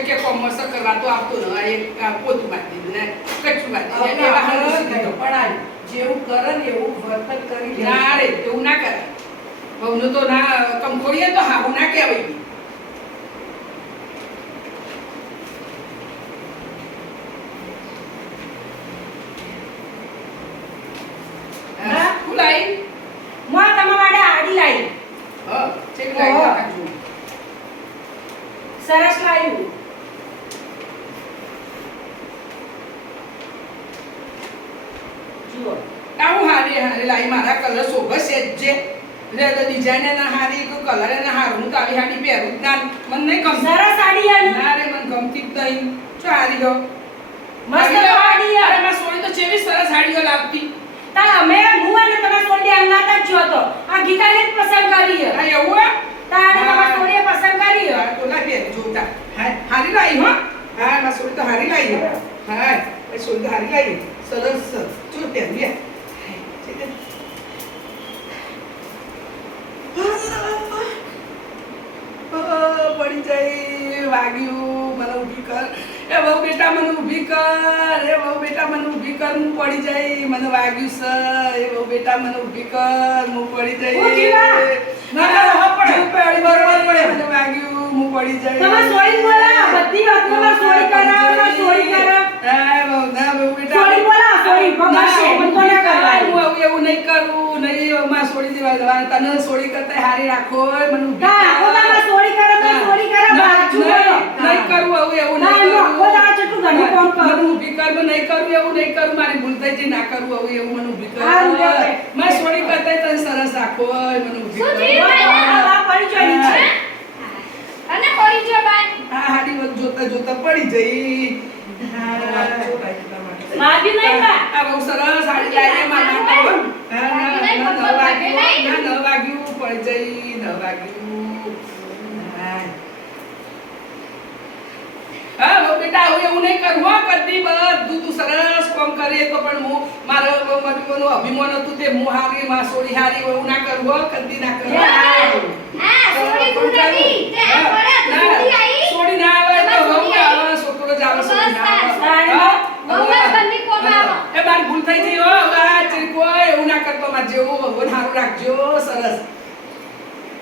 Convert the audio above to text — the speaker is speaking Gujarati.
કે કોમર્સ કરવા તો આવતો ન આ એક પોતું બાંધી દીધું ને કચ્છું બાંધી દીધું એવા હારું શીખી પણ જેવું કરે ને એવું વર્તન કરી ના રે એવું ના કરે બહુનું તો ના કંકોડીએ તો હાવું ના કહેવાય લાઈ માં તમારા માટે આડી લાઈ હા ચેક લાઈ કાજુ સરસ લાવ્યું જુઓ આવું હારી હારી લાઈ મારા કલર શોભે છે જે ને ડિઝાઇન ના હારી કો કલર ના હારું હું તો આવી હાડી પહેરું જ ના મને નહીં ગમતી સરસ સાડી આની ના રે મને ગમતી જ નહીં જો હારી ગયો મસ્ત સાડી અરે માં સોની તો ચેવી સરસ સાડીઓ લાવતી તા અમે હું અને તમાર સોડી અંગાતા જ છો તો આ ગીતાને જ પસંદ કરી આ એવું હે તારે તમાર સોડીએ પસંદ કરી તો ના પહેર જોતા હા હારી લાઈ હો હા માં સોની તો હારી લાઈ હા એ સોની તો હારી લાઈ સરસ જો પહેરી પડી જાય વાગ્યું મને ઊભી કર એ બહુ બેટા મને ઊભી કર એ બહુ બેટા મને ઊભી કર હું પડી જાય મને વાગ્યું છે એ બહુ બેટા મને ઊભી કર હું પડી જાય ના હો પડે પડી બરોબર પડે મને વાગ્યું હું પડી જાય તમાર સોડી બોલા બધી વાત તમાર સોડી કરાવો સોડી કરા હા બહુ ના બહુ બેટા સોડી બોલા સોડી ભગવાન મન તો ના કરવાનું હું એવું નહીં કરું નહીં માં સોડી દેવા જવાનું તને સોડી કરતા હારી રાખો મને ઊભી તા તમાર સોડી કરે તો સોડી કરે બાજુ બોલો નહીં કરું આવું એવું ના નહીં નો કરું બોલા ચટુ ઘણી કોમ મને કરું ઊભી કર નહીં કરું એવું નહીં કરું મારી ભૂલ થઈ છે ના કરું આવું એવું મને ઊભી કર હારું લે. મેં સોડી કરતા તને સરસ રાખો મને ઊભી શું કર થયું? આ પડી જોઈ છે અને પડી જો બાય હા હાડી વખત જોતા જોતા પડી જઈ માગી નહીં બા આ બહુ સરસ સાડી લાવી મારા માટે હો. હા, ના, ના, ન વાગ્યું ના, ન વાગ્યું પડી જઈ ન વાગ્યું હા. હા બહુ બેટા આવું એવું નહીં કરવું હો કદી બધું તું સરસ કામ કરે તો પણ હું મારું અભિમાન હતું તે હું હારી માં સોરી હારી એવું ના કરવું હો કદી ના કરવું હા સોડી તું નથી તે આ પડે સોડી આઈ સોડી ના આવે તો સોડી બહુ આઈ. આવે છોકરો જ આવે સોડી ના આવે સાડી હા? બહુ જ બંધી કોમ આવો એ બાર ભૂલ થઈ ગઈ હો હવે આ ચીરકો એવું ના કરતો માં જેવું ભગવાન હારું રાખજો